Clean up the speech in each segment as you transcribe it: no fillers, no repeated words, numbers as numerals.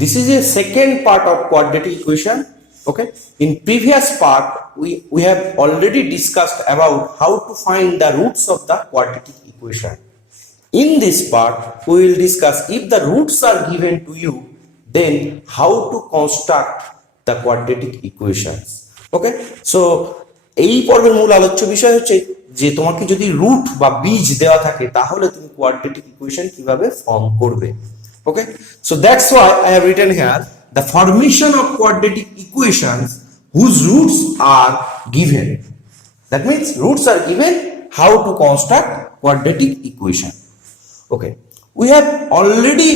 this is a second part of quadratic equation. Okay, in previous part we have already discussed about how to find the roots of the quadratic equation. In this part we will discuss if the roots are given to you, then how to construct the quadratic equations. Okay, so এই পর্বের মূল আলোচ্য বিষয় হচ্ছে যে তোমাকে যদি root বা বীজ দেওয়া থাকে তাহলে তুমি কোয়াড্রেটিক ইকুয়েশন কিভাবে ফর্ম করবে। Okay, so that's why I have written here the formation of quadratic equations whose roots are given. That means roots are given, how to construct quadratic equation. Okay, we have already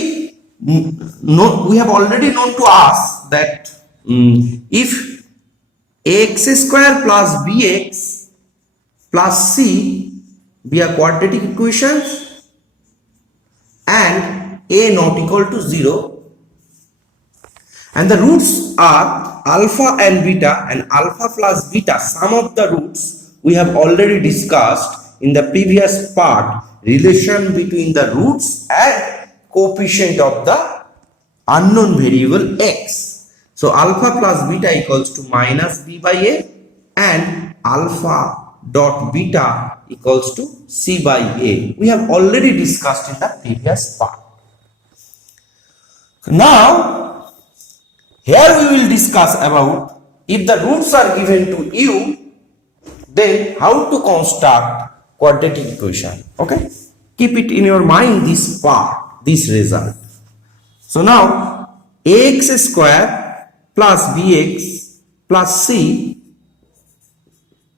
known to us that if ax square plus bx plus c be a quadratic equation and a not equal to 0 and the roots are alpha and beta and alpha plus beta, sum of the roots we have already discussed in the previous part, relation between the roots and coefficient of the unknown variable x. So alpha plus beta equals to minus b by a and alpha dot beta equals to c by a. We have already discussed in the previous part. Now here we will discuss about if the roots are given to you, then how to construct quadratic equation. Okay, keep it in your mind, this part, this result. So now ax square plus bx plus c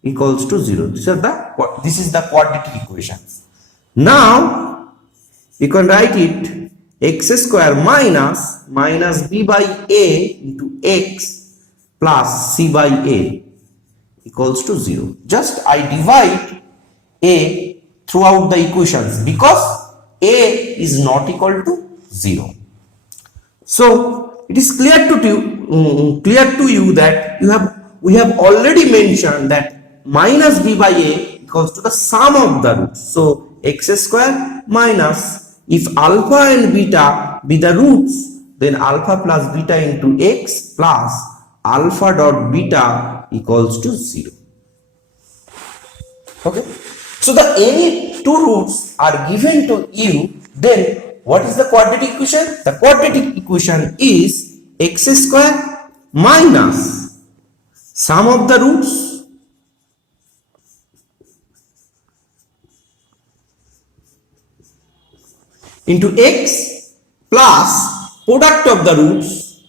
equals to 0. This is the quadratic equation. Now you can write it x square minus b by a into x plus c by a equals to 0. Just I divide a throughout the equations because a is not equal to 0. So it is clear to you that we have already mentioned that minus b by a equals to the sum of the roots. So x square minus, if alpha and beta be the roots, then alpha plus beta into x plus alpha dot beta equals to 0. Okay, so the any two roots are given to you, then what is the quadratic equation? The quadratic equation is x square minus sum of the roots into x plus product of the roots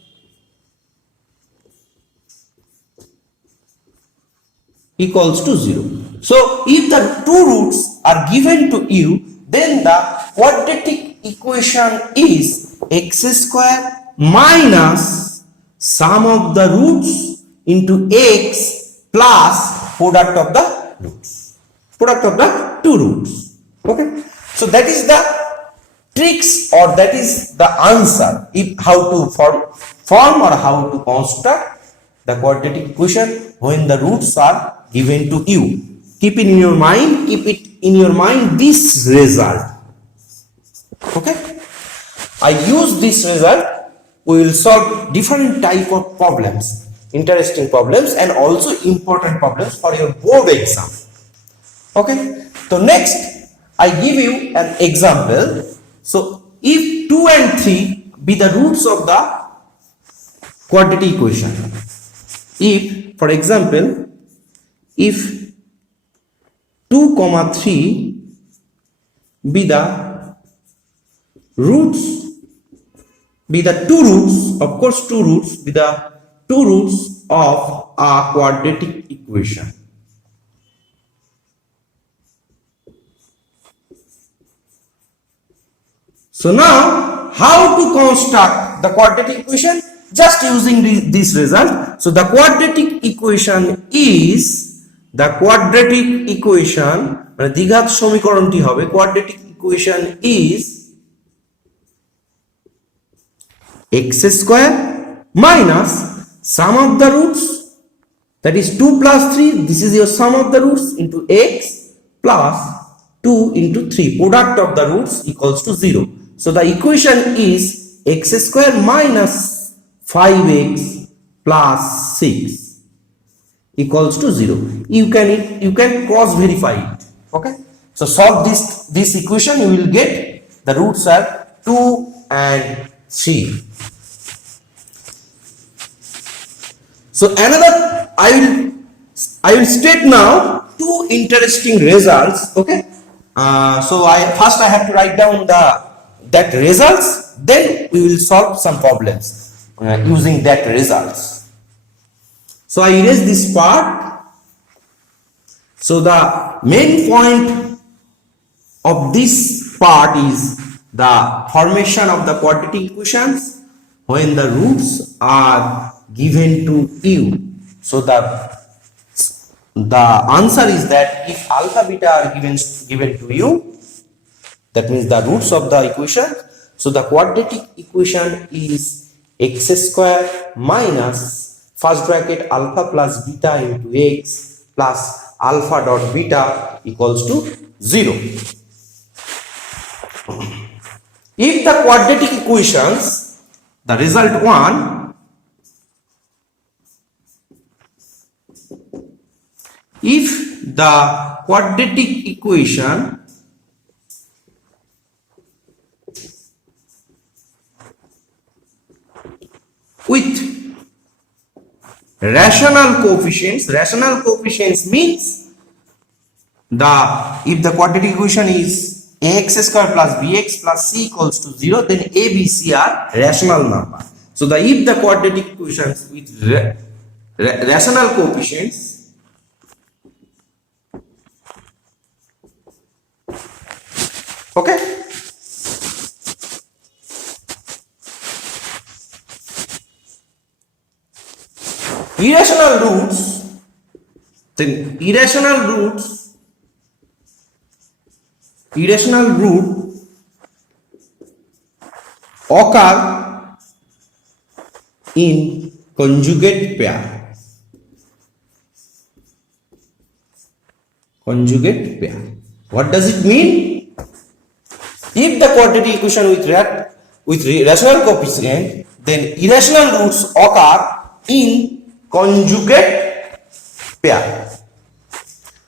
equals to 0. So if the two roots are given to you, then the quadratic equation is x square minus sum of the roots into x plus product of the roots, product of the two roots. Okay, so that is the tricks, or that is the answer, if how to form or how to construct the quadratic equation when the roots are given to you. Keep it in your mind this result. Okay, I use this result, we will solve different type of problems, interesting problems and also important problems for your board exam. Okay, so next I give you an example. So if 2 and 3 be the roots of the quadratic equation, if for example if 2 comma 3 be the roots, be the two roots, of course two roots, be the two roots of a quadratic equation. So now how to construct the quadratic equation? Just using this result. So the quadratic equation is মানে দ্বিঘাত সমীকরণটি হবে, quadratic equation is x square minus sum of the roots, that is 2 plus 3, this is your sum of the roots into x plus 2 into 3, product of the roots equals to 0. So the equation is x square minus 5x plus 6 equals to 0. You can cross verify it. Okay. So solve this equation. You will get the roots are 2 and 3. So another I will state now two interesting results. Okay. So first I have to write down that results. Then we will solve some problems using that results. So I erase this part. So the main point of this part is the formation of the quadratic equations when the roots are given to you. So the answer is that if alpha beta are given to you, that means the roots of the equation. So the quadratic equation is x square minus first bracket alpha plus beta into x plus alpha dot beta equals to 0. If the quadratic equations, the result 1, if the quadratic equation with rational coefficients means if the quadratic equation is ax square plus bx plus c equals to 0, then a, b, c are rational number. So if the quadratic equations with rational coefficients, okay, irrational roots, then irrational root occur in conjugate pair. What does it mean? If the quadratic equation with rational coefficient, then irrational roots occur in conjugate pair.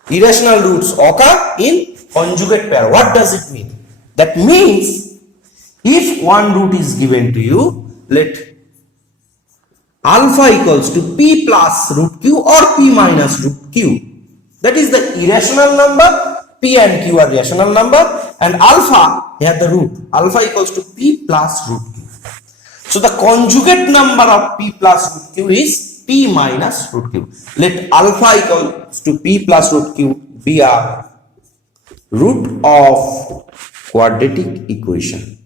Irrational roots occur in conjugate pair. What does it mean? That means if one root is given to you, let alpha equals to p plus root q or p minus root q. That is the irrational number. P and q are rational number, and alpha here the root. Alpha equals to p plus root q. So the conjugate number of p plus root q is p minus root q. Let alpha equals to p plus root q be a root of quadratic equation.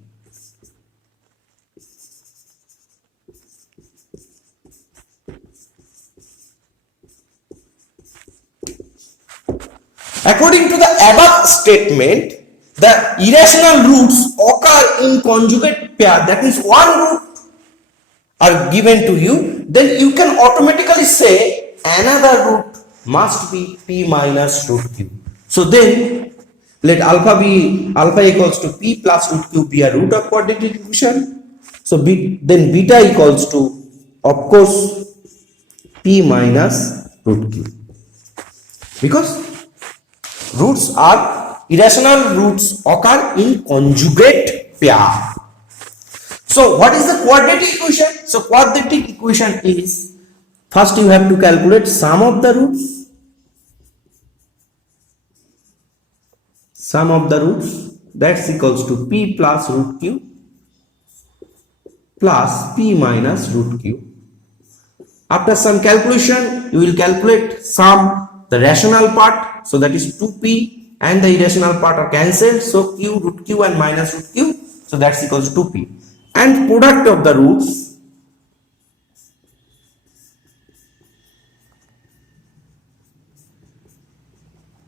According to the above statement, the irrational roots occur in conjugate pair. That means one root are given to you, then you can automatically say another root must be p minus root q. So then let alpha equals to p plus root q be a root of quadratic equation. So then beta equals to, of course, p minus root q, because irrational roots occur in conjugate pair. So what is the quadratic equation? So quadratic equation is, first you have to calculate sum of the roots. That's equals to p plus root q plus p minus root q. After some calculation, you will calculate the rational part. So that is 2p, and the irrational part are cancelled. So q, root q and minus root q. So that's equals to 2p. And product of the roots,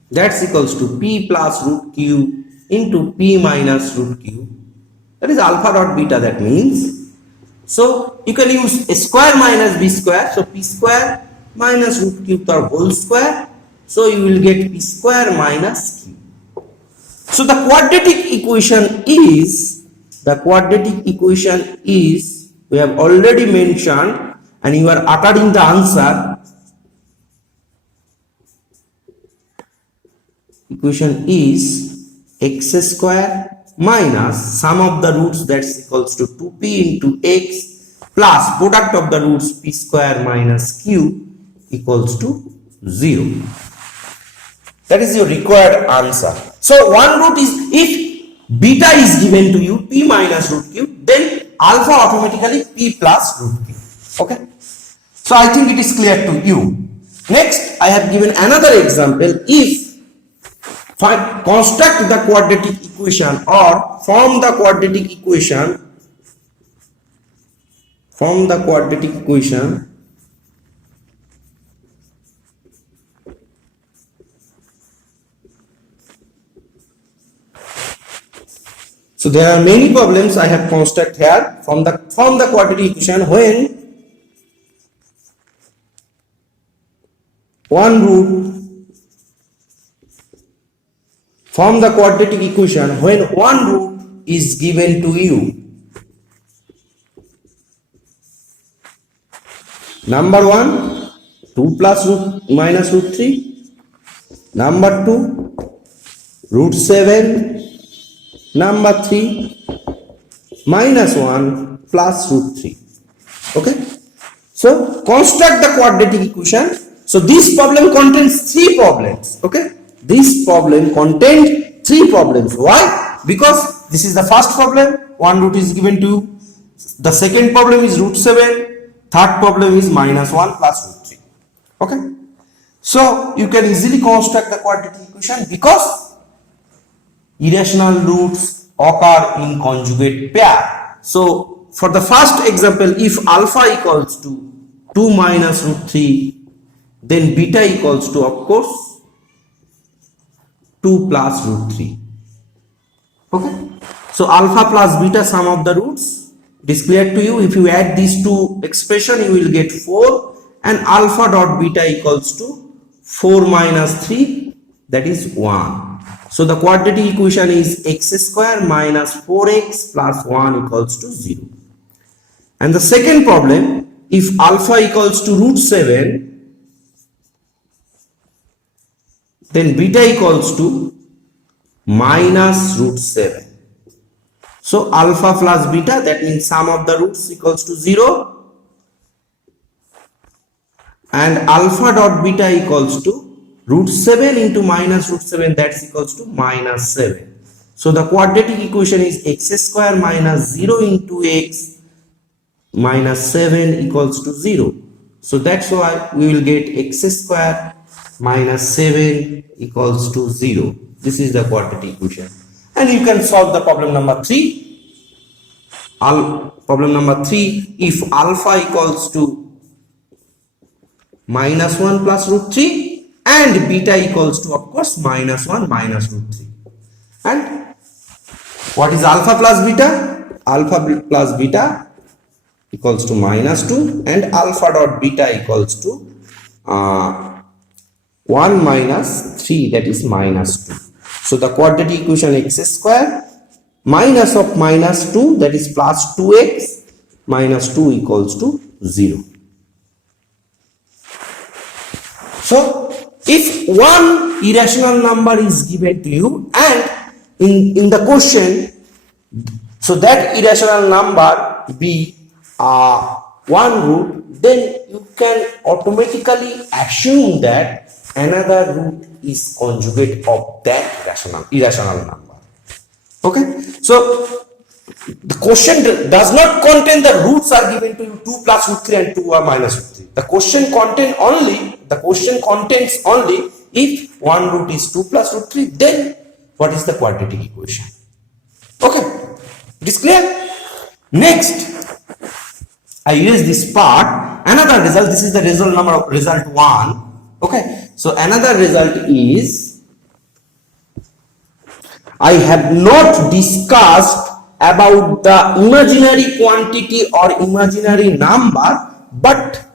that's equals to p plus root q into p minus root q. That is alpha dot beta, that means. So you can use a square minus b square. So p square minus root q the whole square. So you will get p square minus q. So the quadratic equation is the quadratic equation is, we have already mentioned, and you are uttering the answer. Equation is x square minus sum of the roots, that's equals to 2p into x plus product of the roots p square minus q equals to 0. That is your required answer. So one root is, if beta is given to you p minus root q, then alpha automatically p plus root q. Okay. So I think it is clear to you. Next, I have given another example. If construct the quadratic equation or form the quadratic equation, so there are many problems I have construct here. From the quadratic equation when one root, form the quadratic equation when one root is given to you. Number 1, 2 plus root minus root 3. Number 2, root 7. Number 3, minus 1 plus root 3. Okay. So construct the quadratic equation. So this problem contains 3 problems. Okay. This problem contains 3 problems. Why? Because this is the first problem, one root is given to you. The second problem is root 7. Third problem is minus 1 plus root 3. Okay. So you can easily construct the quadratic equation because irrational roots occur in conjugate pair. So for the first example, if alpha equals to 2 minus root 3, then beta equals to, of course, 2 plus root 3. Okay. So alpha plus beta, sum of the roots. It is clear to you. If you add these two expression, you will get 4, and alpha dot beta equals to 4 minus 3, that is 1. So the quadratic equation is x square minus 4x plus 1 equals to 0. And the second problem, if alpha equals to root 7, then beta equals to minus root 7. So alpha plus beta, that means sum of the roots equals to 0, and alpha dot beta equals to root 7 into minus root 7, that's equals to minus 7. So the quadratic equation is x square minus 0 into x minus 7 equals to 0. So that's why we will get x square minus 7 equals to 0. This is the quadratic equation. And you can solve the problem number 3. Problem number 3, if alpha equals to minus 1 plus root 3 and beta equals to, of course, minus 1 minus root 3. And what is alpha plus beta? Alpha plus beta equals to minus 2, and alpha dot beta equals to 1 minus 3, that is minus 2. So the quadratic equation x square minus of minus 2, that is plus 2x minus 2 equals to 0. So if one irrational number is given to you and in the question, so that irrational number be one root, then you can automatically assume that another root is conjugate of that irrational number. Okay. So the question does not contain the roots are given to you 2 plus root 3 and 2 are minus root 3. The question contains only if one root is 2 plus root 3, then what is the quadratic equation? Okay, it is clear. Next, I erase this part. Another result, this is the result number, result 1. Okay, so another result is, I have not discussed about the imaginary quantity or imaginary number, but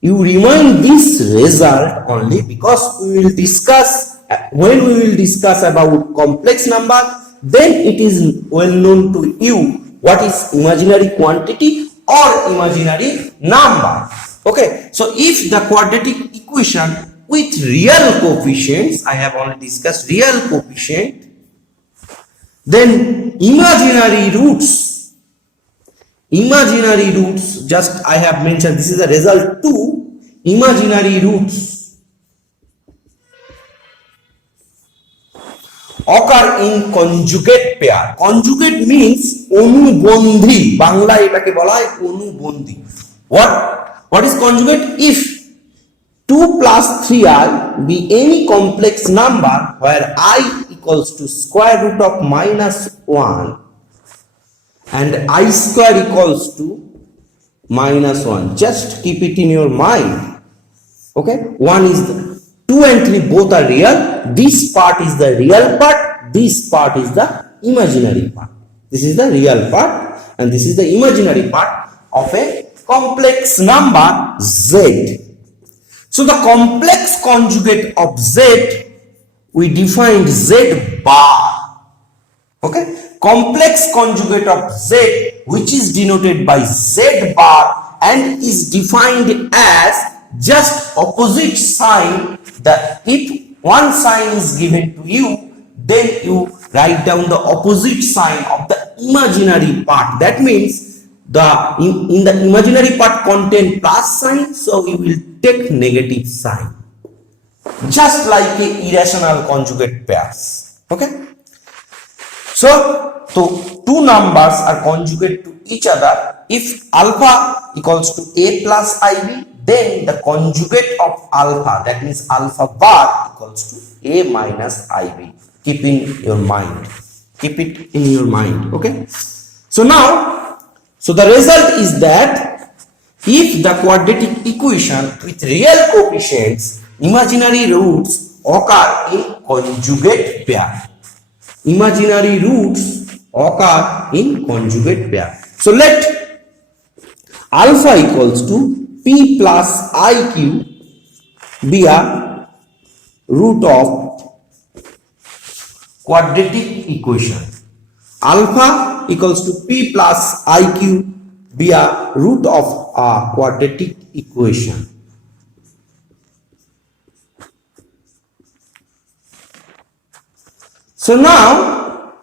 you remind this result only because we will discuss, when we will discuss about complex number then it is well known to you what is imaginary quantity or imaginary number. Okay, so if the quadratic equation with real coefficients, I have already discussed real coefficient, then imaginary roots, just I have mentioned, this is the result 2, imaginary roots occur in conjugate pair. Conjugate means অনুবন্ধী, Bangla এটাকে বলা হয় অনুবন্ধী. What is conjugate? If 2 plus 3i be any complex number where I equals to square root of minus 1 and I square equals to minus 1. Just keep it in your mind. Okay, 1 is the 2 and 3 both are real. This part is the real part, this part is the imaginary part. This is the real part and this is the imaginary part of a complex number z. So the complex conjugate of z, we defined z bar. Okay, complex conjugate of z which is denoted by z bar and is defined as just opposite sign. That if one sign is given to you, then you write down the opposite sign of the imaginary part. That means in the imaginary part contain plus sign, so we will take negative sign, just like a irrational conjugate pairs. Okay, so two numbers are conjugate to each other. If alpha equals to a plus ib, then the conjugate of alpha, that means alpha bar, equals to a minus ib. Keep in your mind, keep it in your mind. Okay, so now, so the result is that if the quadratic equation with real coefficients, imaginary roots occur in conjugate pair. Imaginary roots occur in conjugate pair. So let alpha equals to p plus iq be a root of quadratic equation. Alpha equals to p plus iq be a root of a quadratic equation. So now,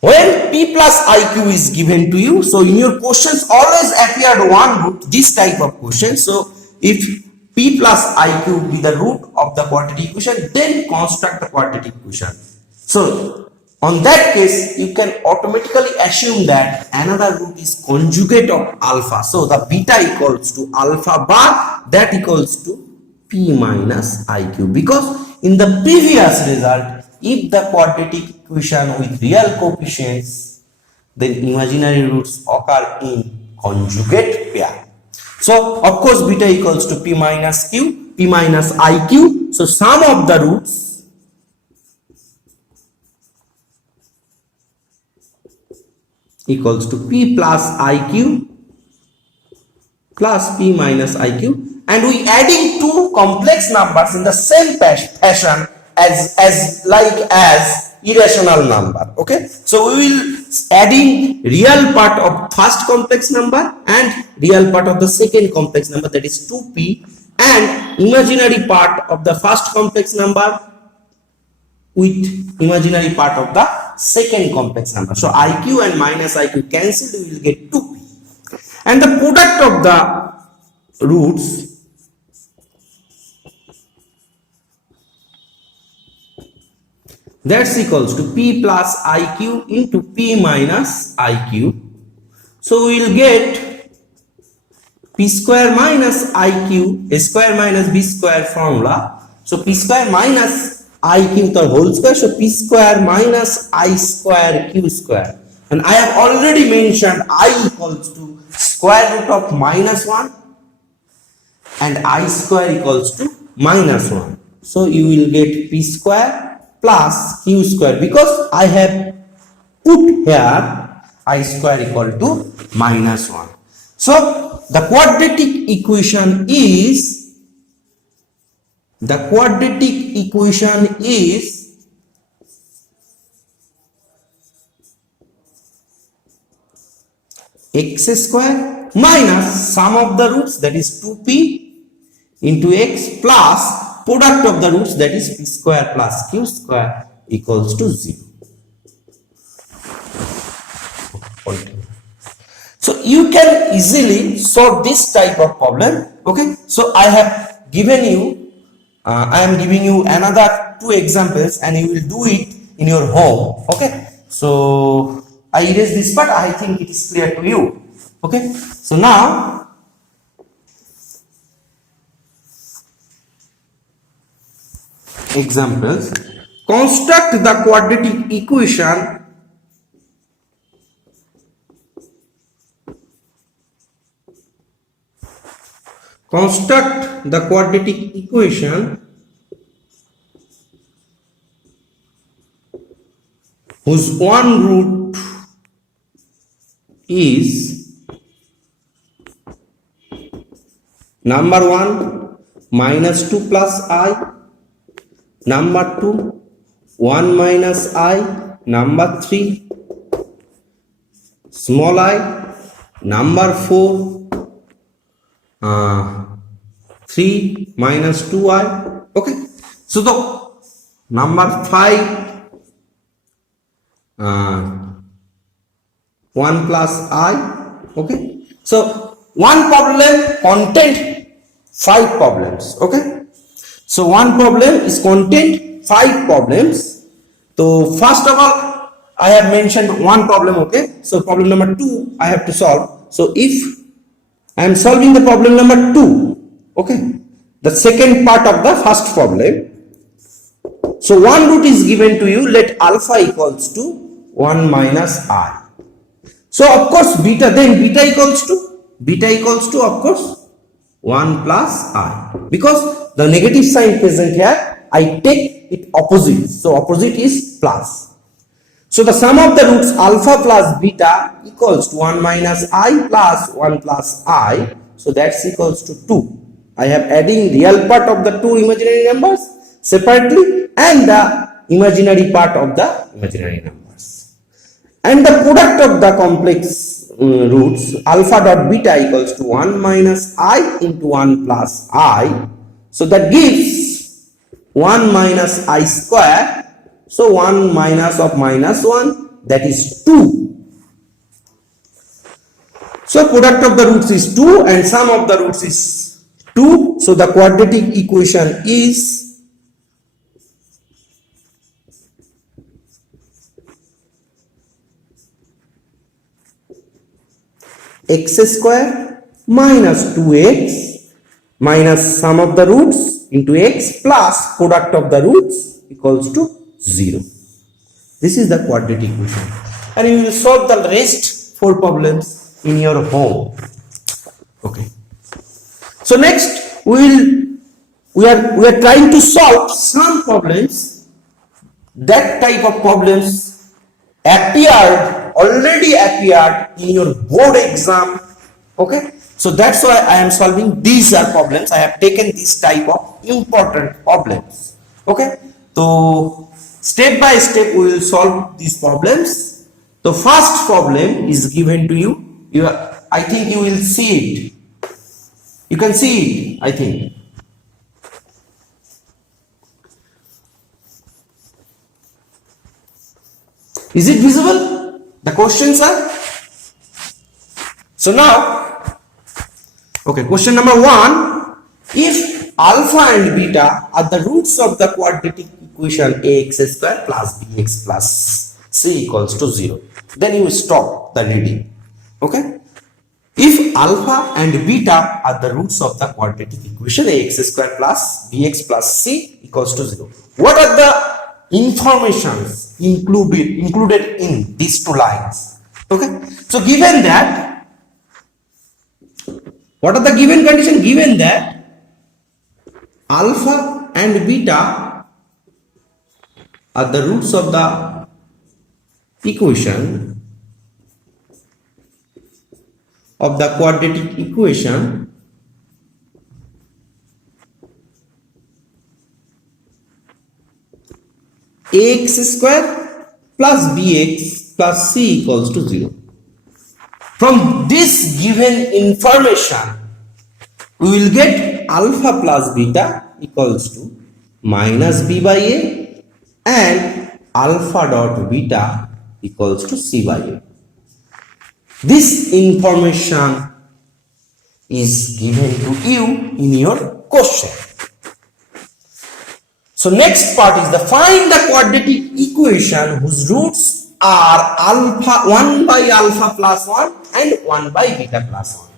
when p plus iq is given to you, so in your questions always appeared one root, this type of question. So if p plus iq be the root of the quadratic equation, then construct the quadratic equation. So on that case, you can automatically assume that another root is conjugate of alpha. So the beta equals to alpha bar, that equals to p minus iq, because in the previous result, if the quadratic equation with real coefficients, then imaginary roots occur in conjugate pair. So of course beta equals to p minus q, p minus iq. So sum of the roots equals to p plus iq plus p minus iq, and we adding two complex numbers in the same fashion as irrational number. Okay, so we will adding real part of first complex number and real part of the second complex number, that is 2p, and imaginary part of the first complex number with imaginary part of the second complex number. So iq and minus iq cancelled, we will get 2p, and the product of the roots that's equals to p plus iq into p minus iq. So we will get p square minus iq, a square minus b square formula. So p square minus iq the whole square, so p square minus I square q square, and I have already mentioned I equals to square root of minus 1 and I square equals to minus 1. So you will get p square plus q square, because I have put here I square equal to minus 1. So the quadratic equation is x square minus sum of the roots, that is 2p into x, plus product of the roots, that is p square plus q square, equals to 0. So you can easily solve this type of problem. Okay, so I have given you, I am giving you another 2 examples, and you will do it in your home. Okay, so I erase this part. I think it is clear to you. Okay, so now examples. Construct the quadratic equation whose one root is number 1 minus 2 plus I, number 2 1 minus I, number 3 small I, number 4 3 minus 2I. Okay, so the number 5 1 plus I. Okay, so one problem content 5 problems. Okay, so one problem is content 5 problems. So first of all, I have mentioned one problem. Okay, so problem number 2 I have to solve. So if I am solving the problem number 2, okay, the second part of the first problem. So one root is given to you, let alpha equals to 1 minus I. So of course beta, then beta equals to of course 1 plus I, because the negative sign present here, I take it opposite, so opposite is plus. So the sum of the roots alpha plus beta equals to 1 minus I plus 1 plus I, so that's equals to 2. I am adding real part of the two imaginary numbers separately and the imaginary part of the imaginary numbers. And the product of the complex roots alpha dot beta equals to 1 minus I into 1 plus I. So that gives 1 minus I square. So 1 minus of minus 1, that is 2. So product of the roots is 2 and sum of the roots is 2. So the quadratic equation is x square minus 2x minus sum of the roots into x plus product of the roots equals to 0. This is the quadratic equation, and you will solve the rest 4 problems in your home. Okay. So next we are trying to solve some problems. That type of problems already appeared in your board exam. Okay, so that's why I am solving these are problems. I have taken this type of important problems. Okay, so step by step we will solve these problems. The first problem is given to you. I think you will see it. You can see it, I think. Is it visible? The questions are. So now, okay, question number 1. If alpha and beta are the roots of the quadratic equation ax square plus bx plus c equals to 0, then you stop the reading. Okay. If alpha and beta are the roots of the quadratic equation ax square plus bx plus c equals to 0, what are the informations included in these 2 lines? Okay, so given that, what are the given condition? Given that alpha and beta are the roots of the equation of the quadratic equation ax square plus bx plus c equals to 0. From this given information, we will get alpha plus beta equals to minus b by a and alpha dot beta equals to c by a. This information is given to you in your question. So next part is the find the quadratic equation whose roots are alpha 1 by alpha plus 1 and 1 by beta plus 1.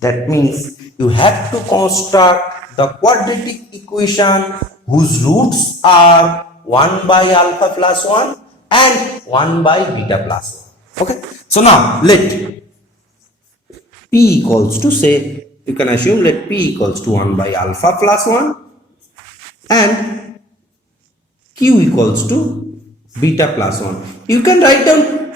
That means you have to construct the quadratic equation whose roots are 1 by alpha plus 1 and 1 by beta plus 1. Okay. So now let P equals to, say, you can assume let P equals to 1 by alpha plus 1 and Q equals to beta plus 1. You can write down,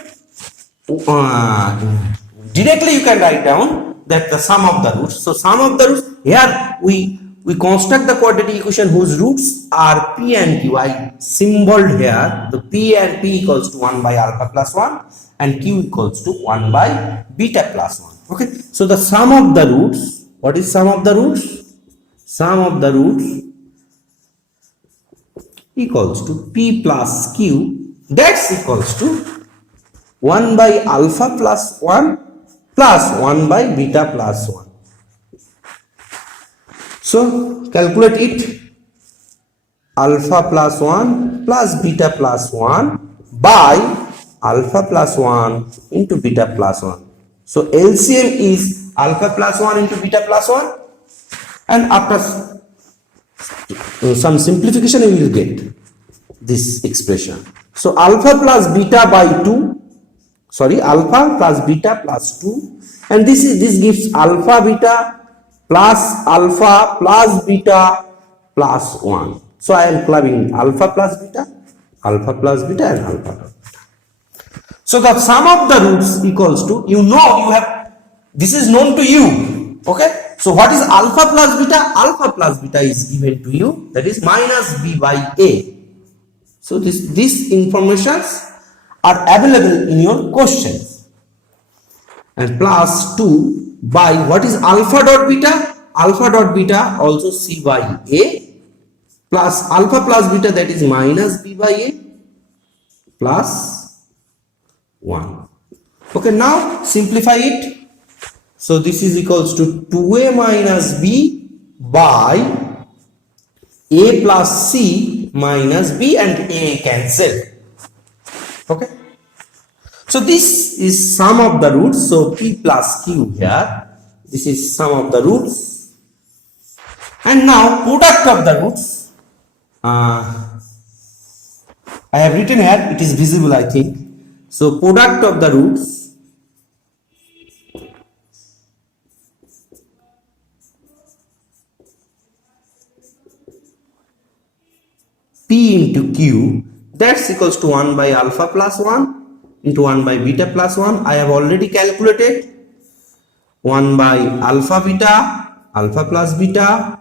directly you can write down that the sum of the roots. So sum of the roots, here we construct the quadratic equation whose roots are P and Q. I symboled here the P and P equals to 1 by alpha plus 1 and Q equals to 1 by beta plus 1. Okay, so the sum of the roots, what is sum of the roots? Sum of the roots equals to P plus Q, that's equals to 1 by alpha plus 1 plus 1 by beta plus 1. So calculate it, alpha plus 1 plus beta plus 1 by alpha plus 1 into beta plus 1. So LCM is alpha plus 1 into beta plus 1, and after some simplification you will get this expression. So alpha plus beta by 2, sorry, alpha plus beta plus 2, and this gives alpha beta plus beta plus 1. So I am clubbing alpha plus beta and alpha. So the sum of the roots equals to, you have, this is known to you. Okay, so what is alpha plus beta? Alpha plus beta is given to you, that is minus b by a. So these informations are available in your questions. And plus 2 by, what is alpha dot beta? Alpha dot beta also c by a plus alpha plus beta, that is minus b by a plus 1. Okay, now simplify it. So this is equals to 2a minus b by a plus c minus b, and a cancel. Okay, so this is sum of the roots. So p plus q here, this is sum of the roots, and now product of the roots. I have written here, it is visible I think. So product of the roots P into Q, that's equals to 1 by alpha plus 1 into 1 by beta plus 1. I have already calculated 1 by alpha plus beta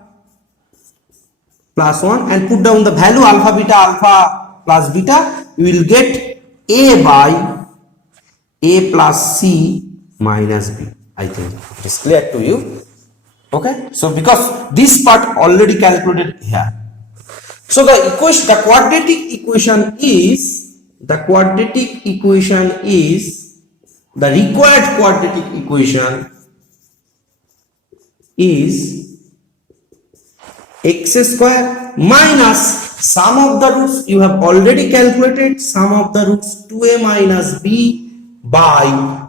plus 1, and put down the value alpha plus beta, you will get a by a plus c minus b. I think it is clear to you. Okay, so because this part already calculated here. So the quadratic equation is the required quadratic equation is x square minus sum of the roots, you have already calculated, sum of the roots 2a minus b by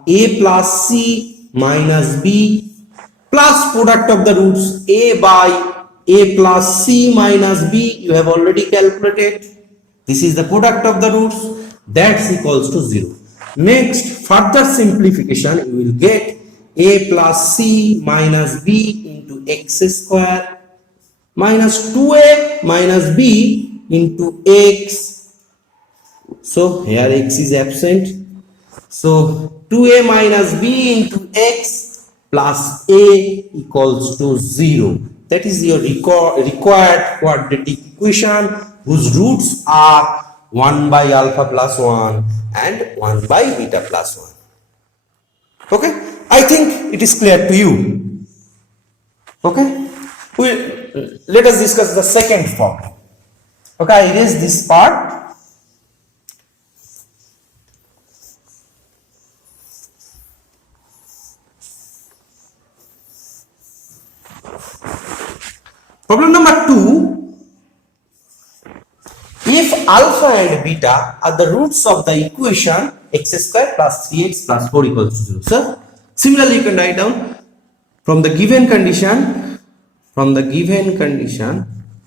a plus c minus b plus product of the roots a by a plus c minus b, you have already calculated. This is the product of the roots, that's equals to 0. Next, further simplification, you will get a plus c minus b into x square minus 2a minus b into x. So here x is absent. So 2a minus b into x plus a equals to 0. That is your required quadratic equation whose roots are 1 by alpha plus 1 and 1 by beta plus 1. Okay. I think it is clear to you. Okay, let us discuss the second problem. Okay, I erase this part. Problem number 2. If alpha and beta are the roots of the equation x square plus 3x plus 4 equals to 0. So, similarly you can write down from the given condition,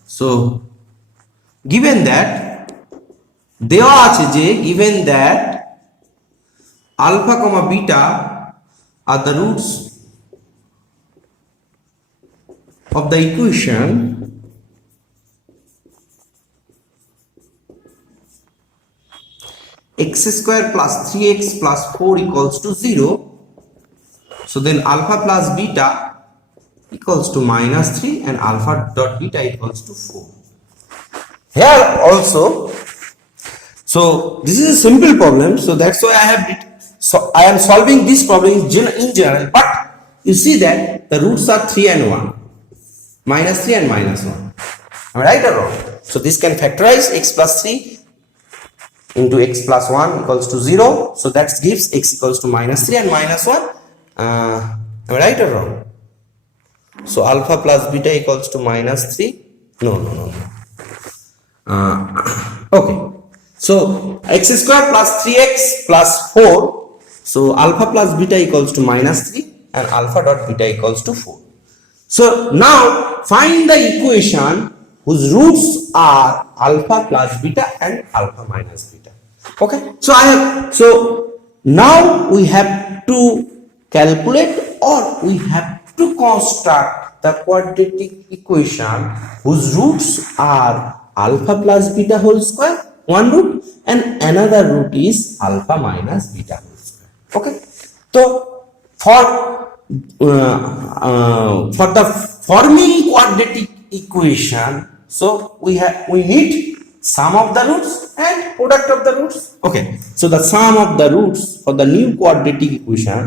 so given that দেওয়া আছে যে given that alpha comma beta are the roots of the equation x square plus 3x plus 4 equals to 0. So then alpha plus beta equals to minus 3 and alpha dot beta equals to 4. Here also, so this is a simple problem, so that's why I have it. So I am solving this problem in general, but you see that the roots are 3 and 1, minus 3 and minus 1. Am I right or wrong? So this can factorize x plus 3 into x plus 1 equals to 0. So that gives x equals to minus 3 and minus 1. Am I right or wrong? So alpha plus beta equals to minus 3. No. Okay. So x square plus 3x plus 4. So alpha plus beta equals to minus 3 and alpha dot beta equals to 4. So now find the equation whose roots are alpha plus beta and alpha minus beta. Okay. So now we have to calculate or we have to construct the quadratic equation whose roots are alpha plus beta whole square, one root, and another root is alpha minus beta whole square. Okay. So for the forming quadratic equation, so we need sum of the roots and product of the roots. Okay. So the sum of the roots for the new quadratic equation,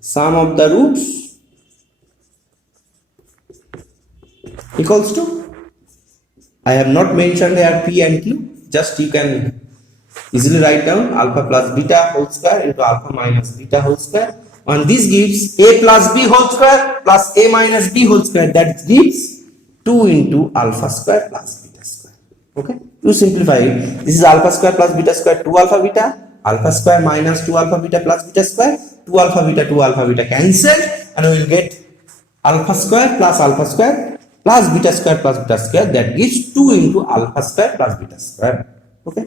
sum of the roots equals to, I have not mentioned here p and q, just you can easily write down alpha plus beta whole square into alpha minus beta whole square, and this gives a plus b whole square plus a minus b whole square, that gives 2 into alpha square plus beta square. Okay, to simplify it, this is alpha square plus beta square 2 alpha beta, alpha square minus 2 alpha beta plus beta square, 2 alpha beta cancelled, and we will get alpha square plus beta square plus beta square, that gives 2 into alpha square plus beta square. Okay,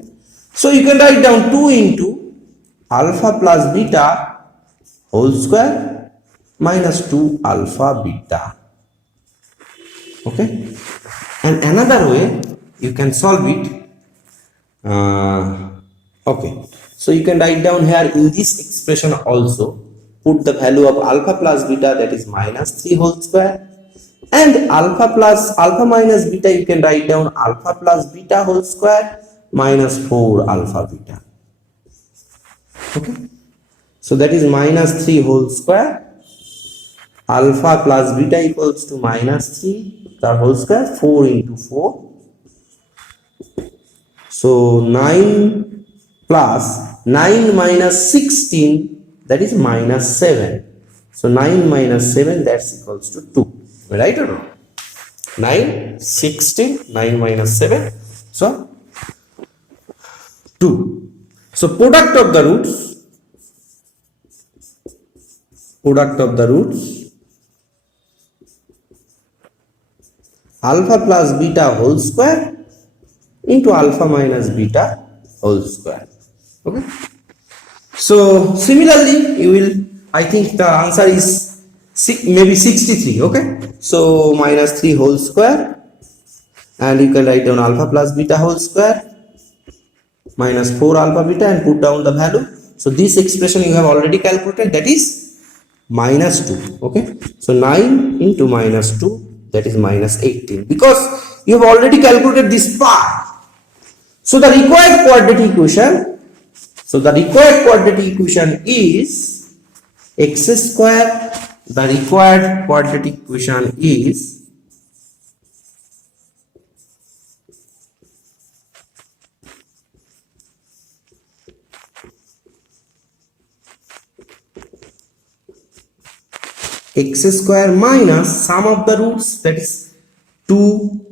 so you can write down 2 into alpha plus beta whole square minus 2 alpha beta. Okay, and another way you can solve it, okay, so you can write down here in this expression also, put the value of alpha plus beta, that is minus 3 whole square, and alpha minus beta, you can write down alpha plus beta whole square minus 4 alpha beta. Okay, so that is minus 3 whole square, alpha plus beta equals to minus 3 the whole square, 4 into 4, so 9 plus 9 minus 16, that is minus 7. So 9 minus 7, that's equals to 2. Right or wrong? 9, 16, 9 minus 7, so 2. So product of the roots alpha plus beta whole square into alpha minus beta whole square. Okay, so similarly you will, I think the answer is maybe 63. Okay, so minus 3 whole square, and you can write down alpha plus beta whole square minus 4 alpha beta and put down the value. So this expression you have already calculated, that is minus 2. Okay, so 9 into minus 2, that is minus 18, because you have already calculated this part. So the required quadratic equation is x square, the required quadratic equation is x square minus sum of the roots, that is 2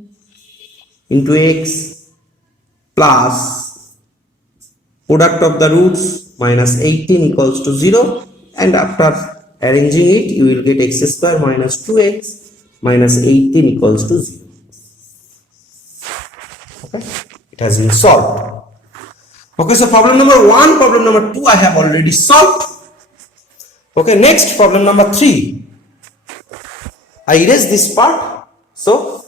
into x plus product of the roots minus 18 equals to 0, and after arranging it you will get x square minus 2x minus 18 equals to 0. Okay, it has been solved. Okay, so problem number 1, problem number 2 I have already solved. Okay, next problem number 3. I erase this part. So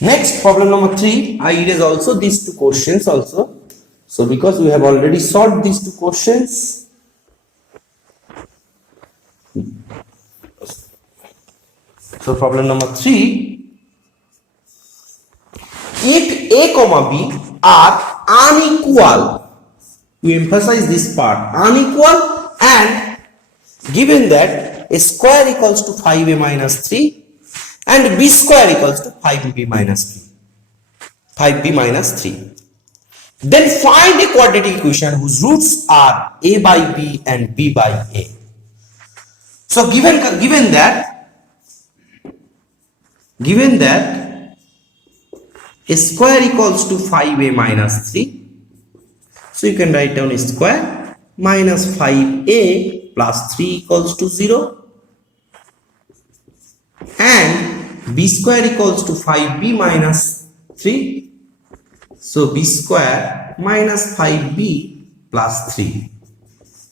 next problem number 3, I erase also these two questions also. So because we have already solved these two questions, so problem number 3, if a comma b are unequal, we emphasize this part, unequal, and given that a square equals to 5a minus 3 and b square equals to 5b minus 3, then find a quadratic equation whose roots are a by b and b by a. So given that a square equals to 5a minus 3, so you can write down a square minus 5a plus 3 equals to 0, and b square equals to 5b minus 3, so b square minus 5b plus 3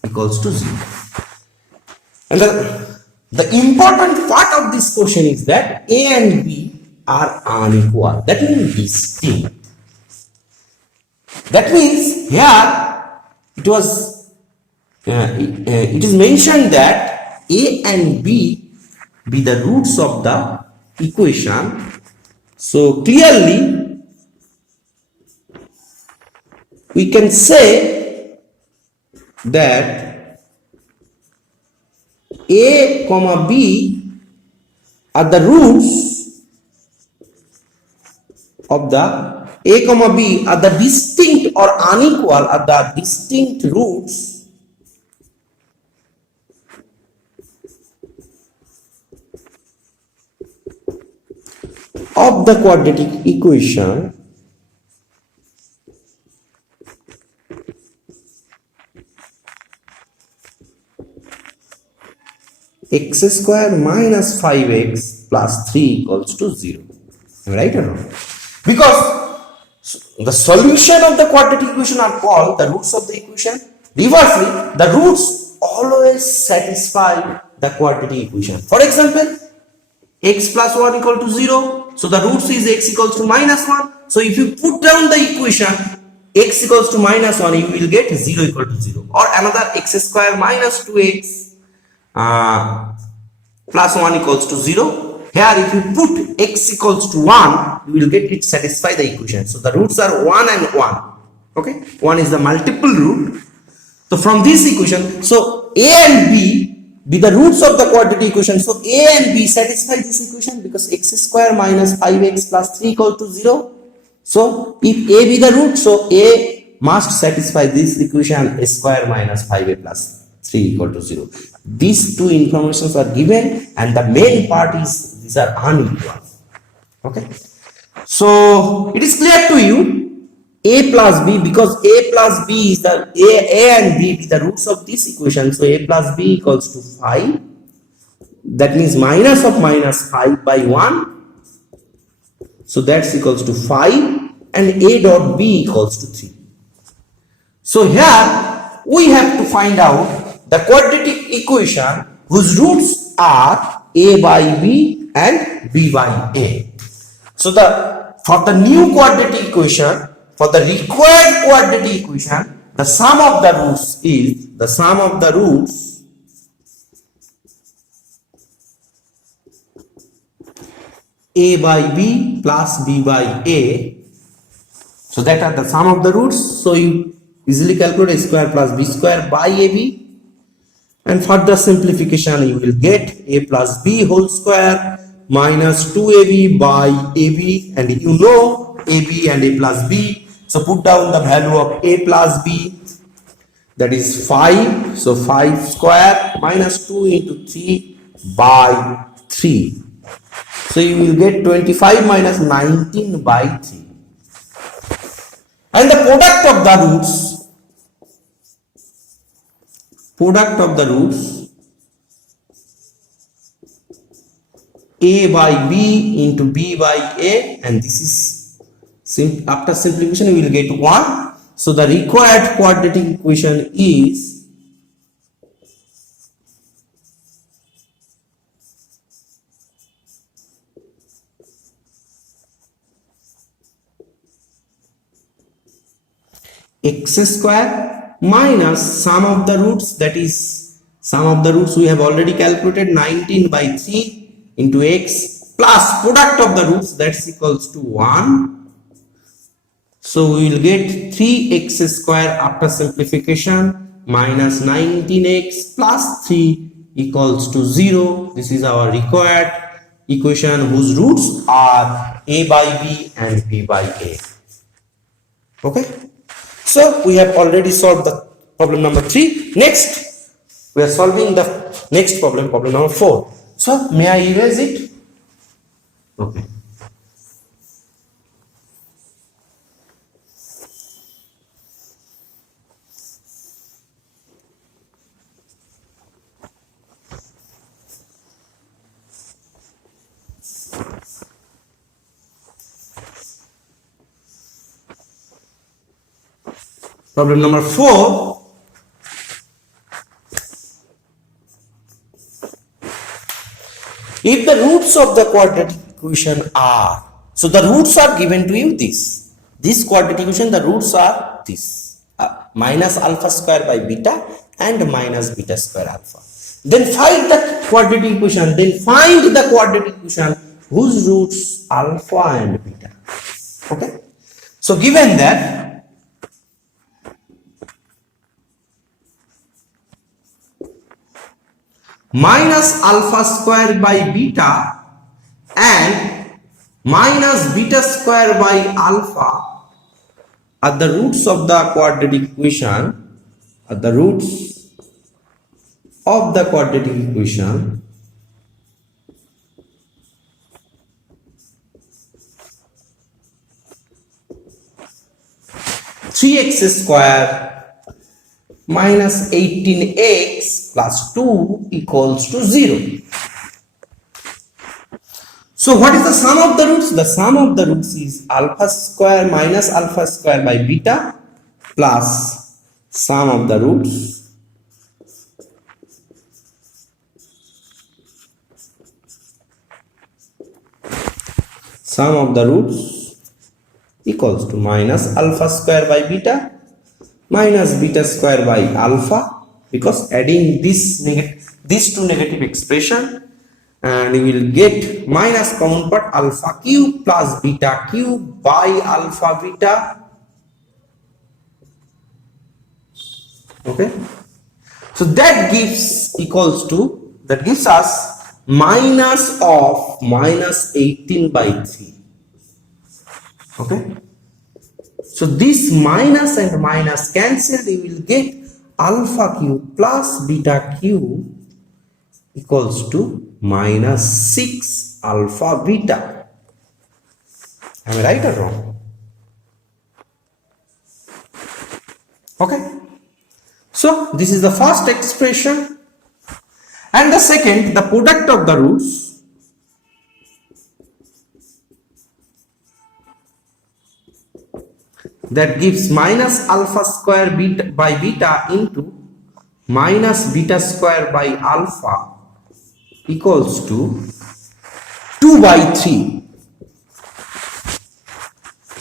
equals to 0. And the important part of this question is that a and b are unequal, that means distinct. That means here it is mentioned that a and b be the roots of the equation. So clearly we can say that a comma b are the roots of the a comma b are the distinct or unequal are the distinct roots of the quadratic equation x square minus 5x plus 3 equals to 0. Right or wrong? Because the solution of the quadratic equation are called the roots of the equation. Reversely, the roots always satisfy the quadratic equation. For example, x plus 1 equal to 0. So the roots is x equals to minus 1. So if you put down the equation x equals to minus 1, you will get 0 equal to 0. Or another x square minus 2x plus 1 equals to 0. Here if you put x equals to 1, you will get it satisfy the equation. So the roots are 1 and 1. Okay, 1 is the multiple root. So from this equation, so a and b be the roots of the quadratic equation. So a and b satisfy this equation because x square minus 5x plus 3 equal to 0. So if a be the root, so a must satisfy this equation, a square minus 5a plus 3 equal to 0. These two informations are given, and the main part is these are unequal. Okay, so it is clear to you a plus b, because a plus b is the a and b be the roots of this equation. So a plus b equals to 5. That means minus of minus 5 by 1. So that's equals to 5, and a dot b equals to 3. So here we have to find out the quadratic equation whose roots are a by b and b by a. So for the new quadratic equation, for the required quadratic equation, the sum of the roots is the sum of the roots a by b plus b by a. So that are the sum of the roots. So you easily calculate a square plus b square by ab. And further simplification, you will get a plus b whole square minus 2ab by ab, and you know ab and a plus b. So put down the value of a plus b, that is 5. So 5 square minus 2 into 3 by 3. So you will get 25 minus 19 by 3. And the product of the roots a by b into b by a, and this is after simplification we will get 1. So the required quadratic equation is x square minus sum of the roots, that is sum of the roots we have already calculated, 19 by 3 into x, plus product of the roots, that's equals to 1. So we will get 3x square after simplification minus 19x plus 3 equals to 0. This is our required equation whose roots are a by b and b by a. Okay. So we have already solved the problem number 3. Next, we are solving the next problem, problem number 4. So may I erase it? Okay. Problem number 4. If the roots of the quadratic equation are, so the roots are given to you this quadratic equation, the roots are this minus alpha square by beta and minus beta square alpha. Then find the quadratic equation, whose roots alpha and beta. Okay. So given that minus alpha square by beta and minus beta square by alpha are the roots of the quadratic equation, 3x square minus 18x plus 2 equals to 0. So what is the sum of the roots? The sum of the roots is alpha square minus alpha square by beta plus sum of the roots equals to minus alpha square by beta minus beta square by alpha, because adding these two negative expression, and you will get minus common part alpha cube plus beta cube by alpha beta. Okay, so that gives us minus of minus 18 by 3. Okay. So this minus and minus cancelled, you will get alpha cube plus beta cube equals to minus 6 alpha beta. Am I right or wrong? Okay. So this is the first expression, and the second, the product of the roots that gives minus alpha square beta by beta into minus beta square by alpha equals to 2 by 3.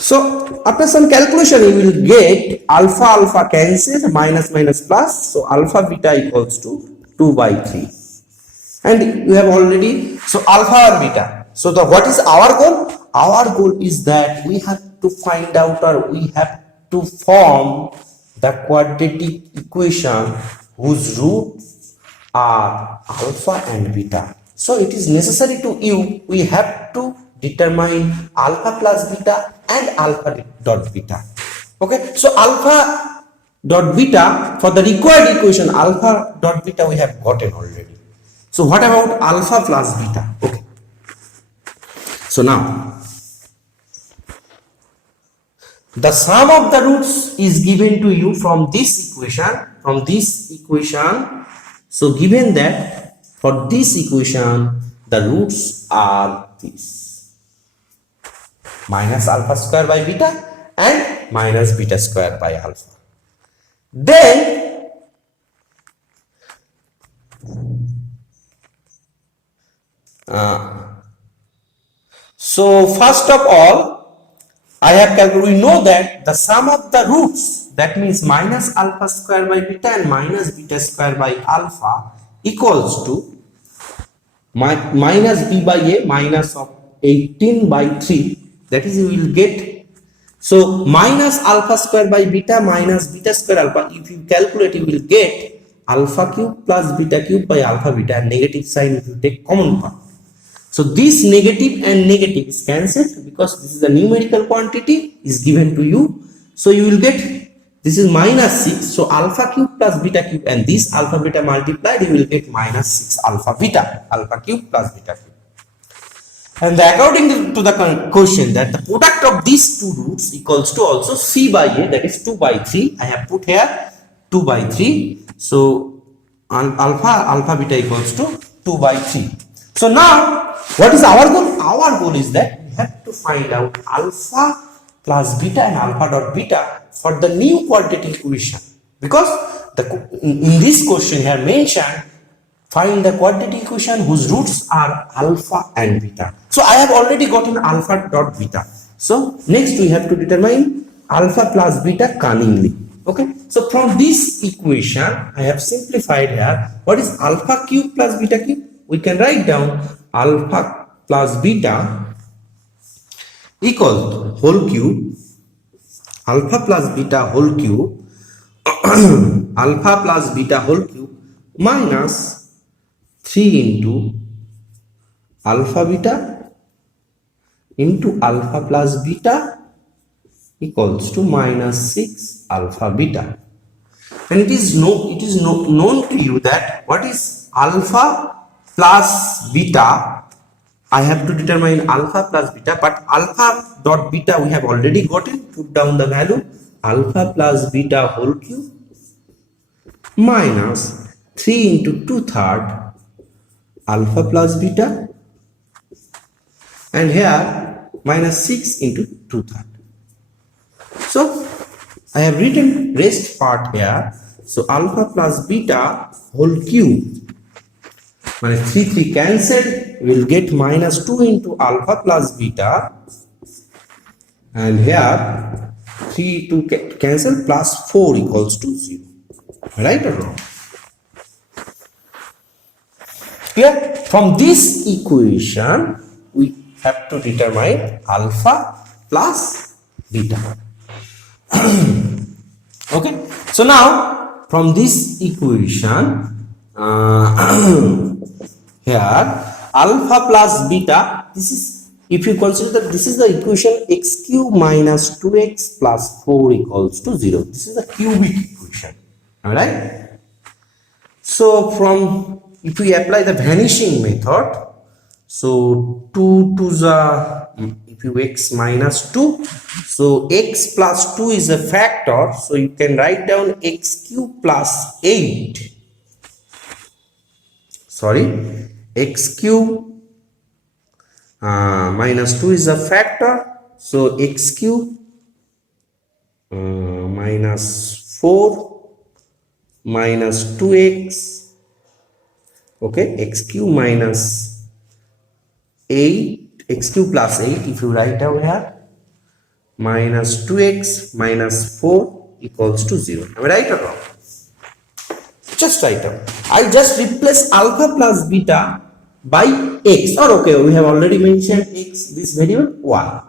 So after some calculation you will get alpha alpha cancel, minus minus plus, so alpha beta equals to 2 by 3, and you have already, so alpha or beta. So the what is our goal? Our goal is that we have to find out, or we have to form the quadratic equation whose roots are alpha and beta. So it is necessary to you, we have to determine alpha plus beta and alpha dot beta. Okay, so alpha dot beta, for the required equation alpha dot beta we have gotten already. So what about alpha plus beta? Okay, so now the sum of the roots is given to you from this equation. So given that for this equation the roots are this, minus alpha square by beta and minus beta square by alpha. Then so first of all I have calculated, we know that the sum of the roots, that means minus alpha square by beta and minus beta square by alpha, equals to minus b by a minus of 18 by 3, that is you will get, so minus alpha square by beta minus beta square alpha, if you calculate you will get alpha cube plus beta cube by alpha beta, and negative sign if you take common part. So this negative and negative is cancelled because this is a numerical quantity is given to you. So you will get, this is minus 6. So alpha cube plus beta cube, and this alpha beta multiplied, you will get minus 6 alpha beta, alpha cube plus beta cube. And according to the question that the product of these two roots equals to also c by a, that is 2 by 3. I have put here 2 by 3. So alpha beta equals to 2 by 3. So now what is our goal? Our goal is that we have to find out alpha plus beta and alpha dot beta for the new quadratic equation, because in this question here mentioned find the quadratic equation whose roots are alpha and beta. So I have already gotten alpha dot beta. So next we have to determine alpha plus beta cunningly. Okay, so from this equation I have simplified here. What is alpha cube plus beta cube? We can write down alpha plus beta equal to whole cube, alpha plus beta whole cube alpha plus beta whole cube minus 3 into alpha beta into alpha plus beta equals to minus 6 alpha beta. And it is known to you that what is alpha plus beta. I have to determine alpha plus beta, but alpha dot beta we have already gotten. Put down the value alpha plus beta whole cube minus 3 into 2/3 alpha plus beta, and here minus 6 into 2/3. So I have written rest part here. So alpha plus beta whole cube minus 3 cancelled, we will get minus 2 into alpha plus beta, and here 3 to cancel plus 4 equals to 0. Right or wrong? Clear? From this equation we have to determine alpha plus beta. Okay, so now from this equation here alpha plus beta, this is, if you consider that this is the equation x cube minus 2x plus 4 equals to 0. This is the cubic equation. All right, so from, if we apply the vanishing method, so 2 to the, if you x minus 2, so x plus 2 is a factor, so you can write down x cube plus 8, sorry, x cube minus 2 is a factor, so x cube minus 4 minus 2x, okay, x cube minus 8, x cube plus 8 if you write down here, minus 2x minus 4 equals to 0. Am I right or wrong? Just write down. I just replace alpha plus beta by x, or okay, we have already mentioned x, this variable y.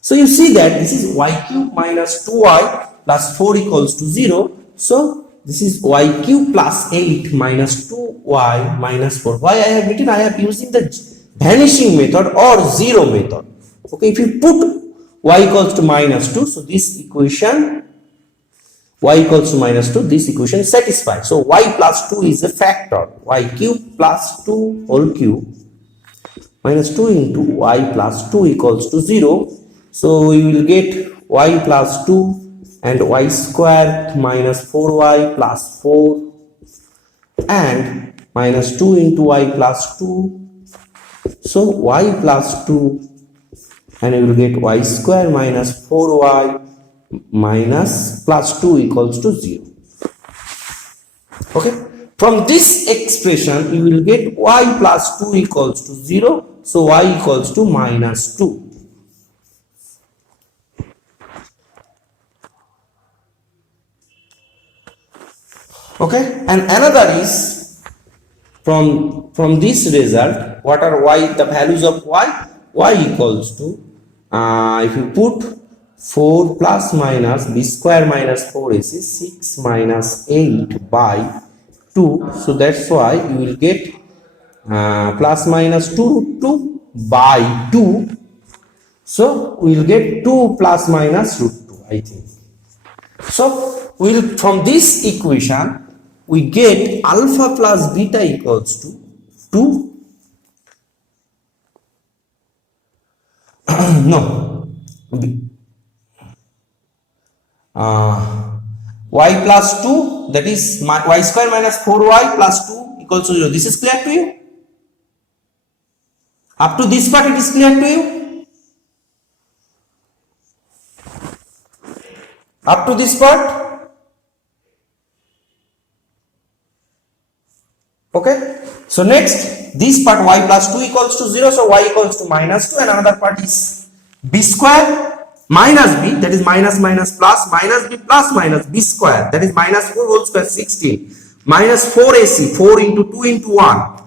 So you see that this is y cube minus 2y plus 4 equals to 0. So this is y cube plus 8 minus 2y minus 4. Why I have written? I am using the vanishing method or 0 method. Okay, if you put y equals to minus 2, so this equation y equals to minus 2, this equation is satisfied. So y plus 2 is a factor. Y cube plus 2 whole cube minus 2 into y plus 2 equals to 0. So we will get y plus 2 and y square minus 4y plus 4 and minus 2 into y plus 2. So y plus 2 and we will get y square minus 4y minus plus 2 equals to 0. Okay, from this expression you will get y plus 2 equals to 0. So y equals to minus 2. Okay, and another is from this result, what are y, the values of y equals to if you put 4 plus minus b square minus 4ac 6 minus 8 by 2. So that's why you will get plus minus 2 root 2 by 2. So we will get 2 plus minus root 2, I think. So we will, from this equation we get alpha plus beta equals to 2 no y plus 2, that is y square minus 4y plus 2 equals to 0. This is clear to you? Up to this part it is clear to you? Up to this part? Okay. So next, this part y plus 2 equals to 0, so y equals to minus 2, and another part is b square minus b, that is minus minus plus, minus b plus minus b square, that is minus 4 whole square 16, minus 4ac, 4 into 2 into 1,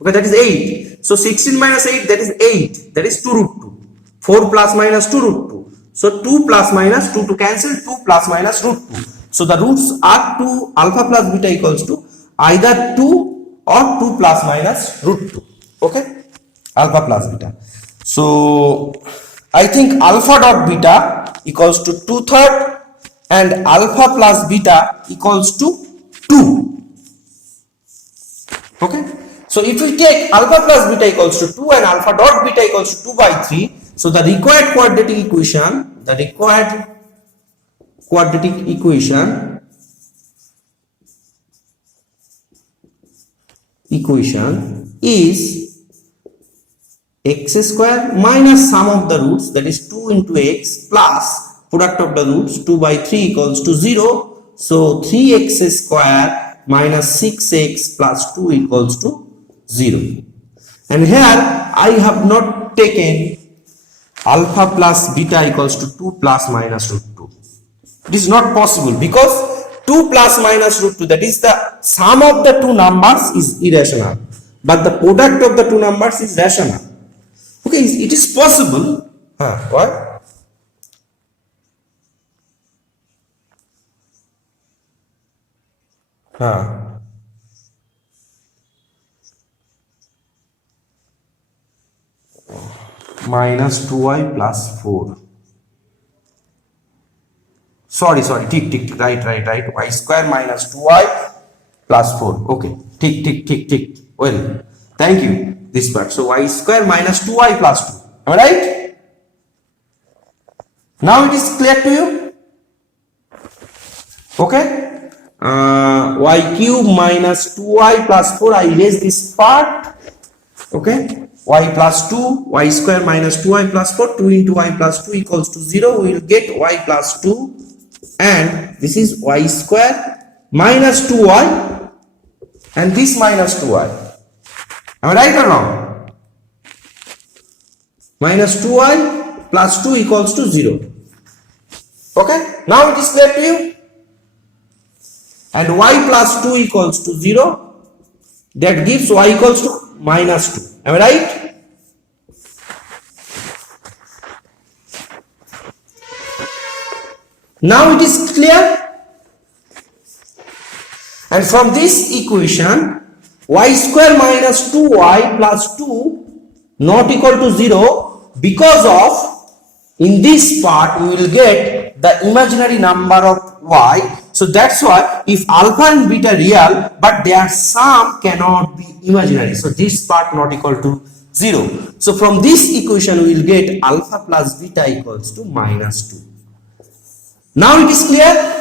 okay, that is 8. So 16 minus 8, that is 8, that is 2 root 2. 4 plus minus 2 root 2. So 2 plus minus 2 to cancel, 2 plus minus root 2. So the roots are 2, alpha plus beta equals to either 2 or 2 plus minus root 2. Okay, alpha plus beta. So I think alpha dot beta equals to 2/3 and alpha plus beta equals to 2. Okay, so if we take alpha plus beta equals to 2 and alpha dot beta equals to 2 by 3, so the required quadratic equation, is x square minus sum of the roots, that is 2 into x, plus product of the roots 2 by 3 equals to 0. So 3x square minus 6x plus 2 equals to 0. And here I have not taken alpha plus beta equals to 2 plus minus root 2. It is not possible because 2 plus minus root 2, that is the sum of the two numbers, is irrational, but the product of the two numbers is rational. Okay, it is possible. What? Minus 2y plus 4. Sorry, tick, right. Y square minus 2y plus 4. Okay, tick. Well, thank you. This part. So y square minus 2y plus 2. Am I right? Now it is clear to you? Okay. Y cube minus 2y plus 4. I erase this part. Okay. Y plus 2, y square minus 2y plus 4, 2 into y plus 2 equals to 0. We will get y plus 2, and this is y square minus 2y, and this minus 2y. Am I right or wrong? Minus 2y plus 2 equals to 0. Okay, now it is clear to you. And y plus 2 equals to 0. That gives y equals to minus 2. Am I right? Now it is clear. And from this equation, y square minus 2y plus 2 not equal to 0, because of in this part we will get the imaginary number of y. So that's why if alpha and beta real but their sum cannot be imaginary, so this part not equal to 0. So from this equation we will get alpha plus beta equals to minus 2. Now it is clear?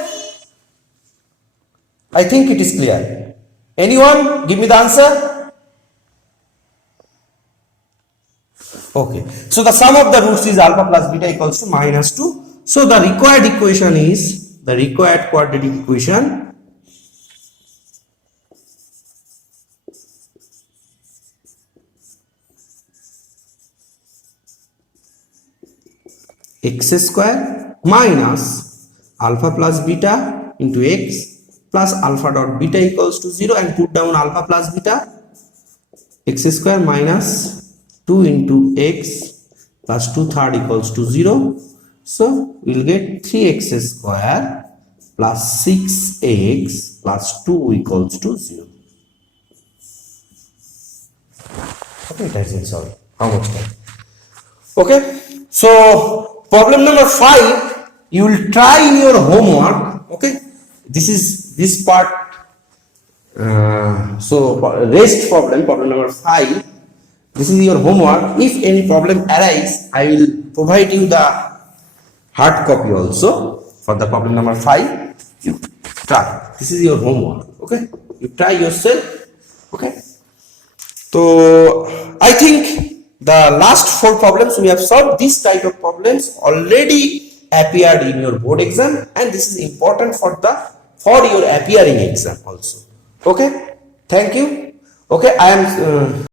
I think it is clear. Anyone give me the answer? Okay, so the sum of the roots is alpha plus beta equals to minus 2. So the required equation is, the required quadratic equation x square minus alpha plus beta into x plus alpha dot beta equals to 0, and put down alpha plus beta, x square minus 2 into x plus 2 third equals to 0. So we will get 3x square plus 6x plus 2 equals to 0. Okay, it has been solved. How much time? Okay, so problem number 5, you will try in your homework. Okay, this is this part. So rest problem number 5. This is your homework. If any problem arise, I will provide you the hard copy also for the problem number 5. You try. This is your homework. Okay, you try yourself. Okay, so I think the last 4 problems we have solved. This type of problems already appeared in your board exam, and this is important for your appearing exam also. Okay, thank you. Okay, I am